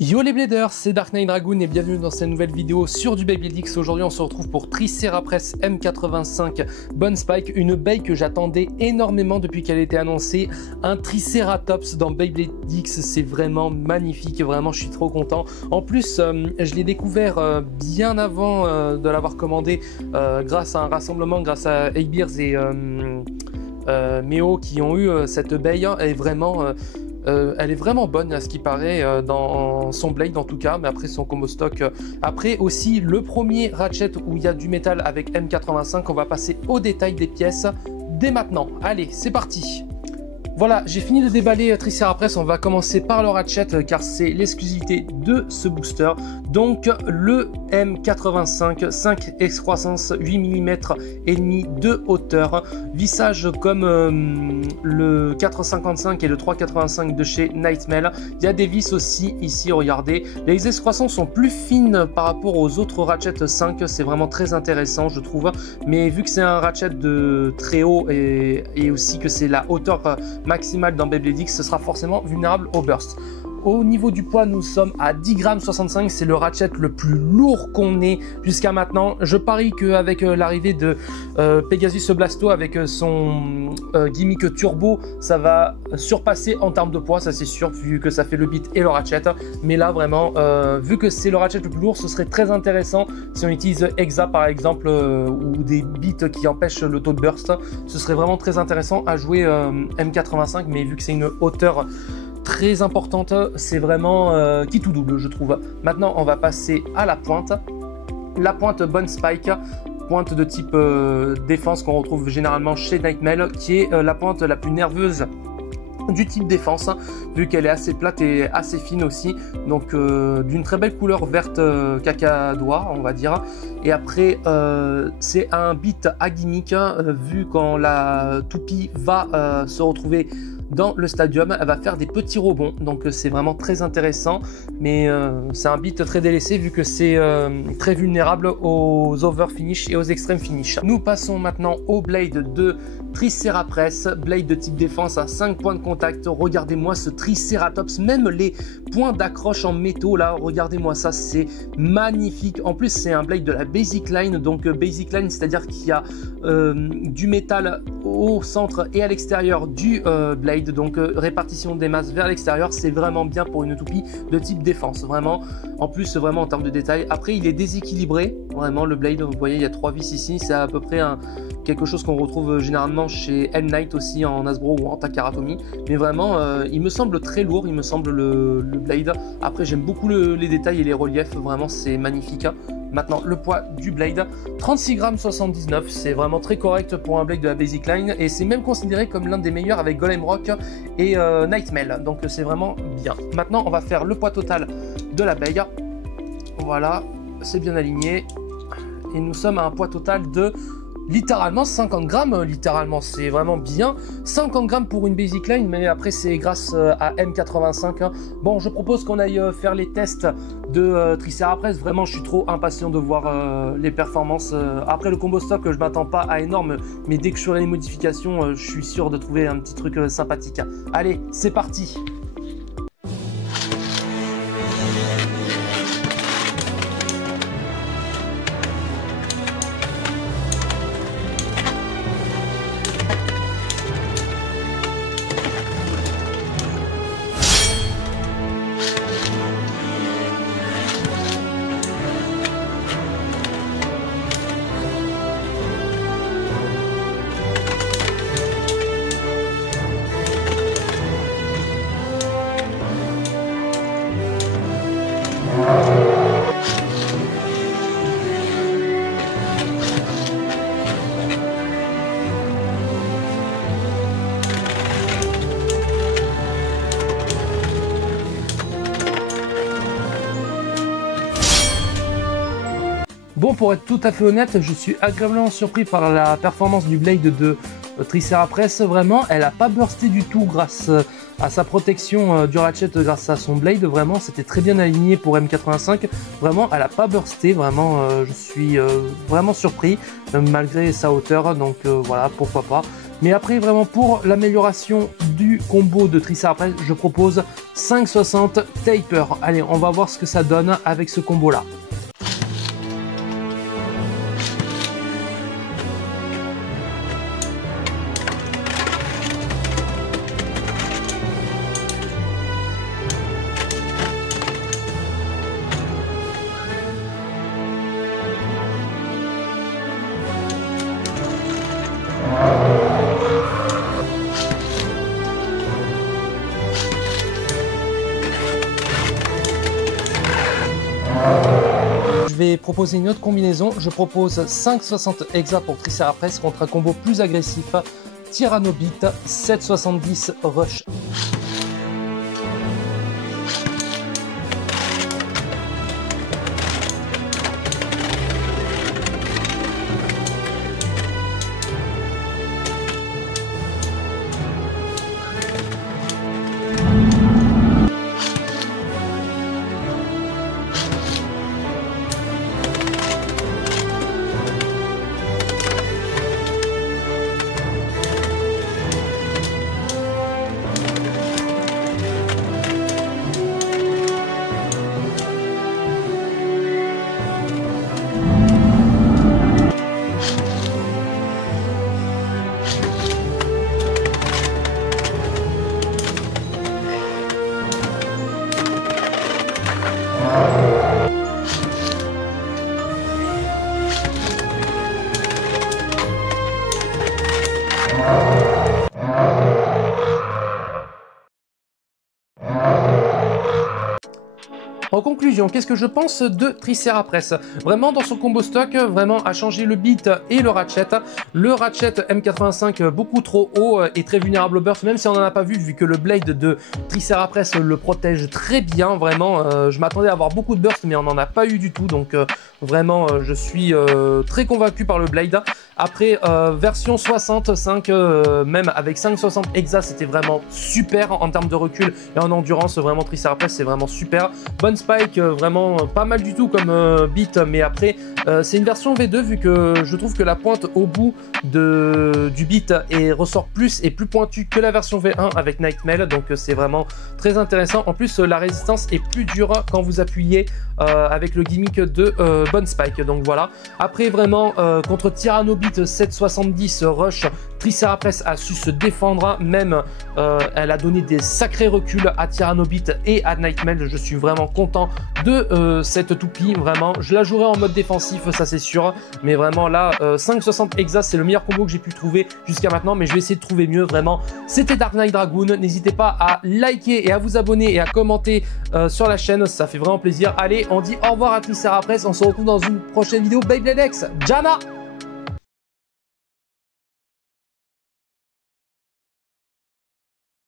Yo les bladers, c'est Dark Knight Dragoon et bienvenue dans cette nouvelle vidéo sur du Beyblade X. Aujourd'hui on se retrouve pour Tricerapress M85 Bone Spike, une baille que j'attendais énormément depuis qu'elle était annoncée. Un Triceratops dans Beyblade X, c'est vraiment magnifique, vraiment je suis trop content. En plus je l'ai découvert bien avant de l'avoir commandé grâce à un rassemblement, grâce à Eigbeers et Méo qui ont eu cette baille et vraiment... elle est vraiment bonne à ce qui paraît dans son blade en tout cas, mais après son combo stock. Après aussi le premier ratchet où il y a du métal avec M85, on va passer au détail des pièces dès maintenant. Allez, c'est parti. Voilà, j'ai fini de déballer Tricerapress, on va commencer par le ratchet car c'est l'exclusivité de ce booster. Donc le M85, 5 excroissance, 8 mm et demi de hauteur, vissage comme le 455 et le 385 de chez Nightmare. Il y a des vis aussi ici, regardez. Les excroissances sont plus fines par rapport aux autres ratchets 5, c'est vraiment très intéressant je trouve. Mais vu que c'est un ratchet de très haut et aussi que c'est la hauteur maximale dans Beyblade X, ce sera forcément vulnérable au burst. Au niveau du poids, nous sommes à 10,65 g, c'est le ratchet le plus lourd qu'on ait jusqu'à maintenant. Je parie qu'avec l'arrivée de Pegasus Blasto, avec son gimmick turbo, ça va surpasser en termes de poids, ça c'est sûr, vu que ça fait le beat et le ratchet. Mais là, vraiment, vu que c'est le ratchet le plus lourd, ce serait très intéressant si on utilise Exa par exemple, ou des beats qui empêchent le taux de burst. Ce serait vraiment très intéressant à jouer M85, mais vu que c'est une hauteur très importante, c'est vraiment qui tout double je trouve. Maintenant on va passer à la pointe Bone Spike, pointe de type défense qu'on retrouve généralement chez Nightmare, qui est la pointe la plus nerveuse du type défense, vu qu'elle est assez plate et assez fine aussi, donc d'une très belle couleur verte cacadois on va dire. Et après c'est un beat à gimmick, vu quand la toupie va se retrouver dans le stadium, elle va faire des petits rebonds, donc c'est vraiment très intéressant, mais c'est un beat très délaissé vu que c'est très vulnérable aux over finish et aux extreme finish. Nous passons maintenant au blade de Tricerapress, blade de type défense à 5 points de contact. Regardez-moi ce Triceratops, même les points d'accroche en métaux là, regardez-moi ça, c'est magnifique. En plus c'est un blade de la Basic Line, donc Basic Line c'est à dire qu'il y a du métal au centre et à l'extérieur du blade, donc répartition des masses vers l'extérieur, c'est vraiment bien pour une toupie de type défense, vraiment. En plus vraiment en termes de détails, après il est déséquilibré vraiment le blade, vous voyez il y a 3 vis ici, c'est à peu près quelque chose qu'on retrouve généralement chez M-Night aussi en Hasbro ou en Takaratomi, mais vraiment il me semble très lourd, il me semble le blade. Après j'aime beaucoup les détails et les reliefs, vraiment c'est magnifique. Maintenant le poids du blade, 36,79 g, c'est vraiment très correct pour un blade de la Basic Line et c'est même considéré comme l'un des meilleurs avec Golem Rock et Nightmare, donc c'est vraiment bien. Maintenant on va faire le poids total de la baille, voilà, c'est bien aligné et nous sommes à un poids total de littéralement 50 grammes, littéralement c'est vraiment bien, 50 grammes pour une Basic Line, mais après c'est grâce à M85. Bon, je propose qu'on aille faire les tests de Tricerapress, vraiment je suis trop impatient de voir les performances. Après le combo stock, je m'attends pas à énorme, mais dès que je ferai les modifications, je suis sûr de trouver un petit truc sympathique. Allez, c'est parti. Bon, pour être tout à fait honnête, je suis agréablement surpris par la performance du blade de Tricerapress. Vraiment, elle n'a pas bursté du tout grâce à sa protection du ratchet, grâce à son blade. Vraiment, c'était très bien aligné pour M85. Vraiment, elle n'a pas bursté. Vraiment, je suis vraiment surpris malgré sa hauteur. Donc voilà, pourquoi pas. Mais après, vraiment, pour l'amélioration du combo de Triceratops, je propose 560 Taper. Allez, on va voir ce que ça donne avec ce combo-là. Je vais proposer une autre combinaison, je propose 5,60 Hexa pour Triceratops contre un combo plus agressif, Tyrannobite 7,70 Rush. En conclusion, qu'est-ce que je pense de Triceratops? Vraiment, dans son combo stock, vraiment a changé le beat et le ratchet. Le ratchet M85 beaucoup trop haut et très vulnérable au burst, même si on n'en a pas vu que le blade de Triceratops le protège très bien. Vraiment, je m'attendais à avoir beaucoup de burst, mais on n'en a pas eu du tout. Donc vraiment, je suis très convaincu par le blade. Après, version 65, même avec 5,60 Hexa, c'était vraiment super en termes de recul et en endurance. Vraiment, Triceratops, c'est vraiment super. Bonne spike, vraiment pas mal du tout comme beat, mais après, c'est une version V2 vu que je trouve que la pointe au bout du beat ressort plus et plus pointue que la version V1 avec Nightmare, donc c'est vraiment très intéressant. En plus, la résistance est plus dure quand vous appuyez avec le gimmick de Bonne Spike, donc voilà. Après, vraiment, contre Tyrannobite 7,70 Rush, Triceratops a su se défendre, même elle a donné des sacrés reculs à Tyrannobite et à Nightmare. Je suis vraiment content de cette toupie, vraiment. Je la jouerai en mode défensif, ça c'est sûr, mais vraiment là, 5,60 Hexa, c'est le meilleur combo que j'ai pu trouver jusqu'à maintenant, mais je vais essayer de trouver mieux, vraiment. C'était Dark Knight Dragoon, n'hésitez pas à liker et à vous abonner et à commenter sur la chaîne, ça fait vraiment plaisir. Allez, on dit au revoir à Triceratops, on se retrouve dans une prochaine vidéo. Beyblade X, Jana!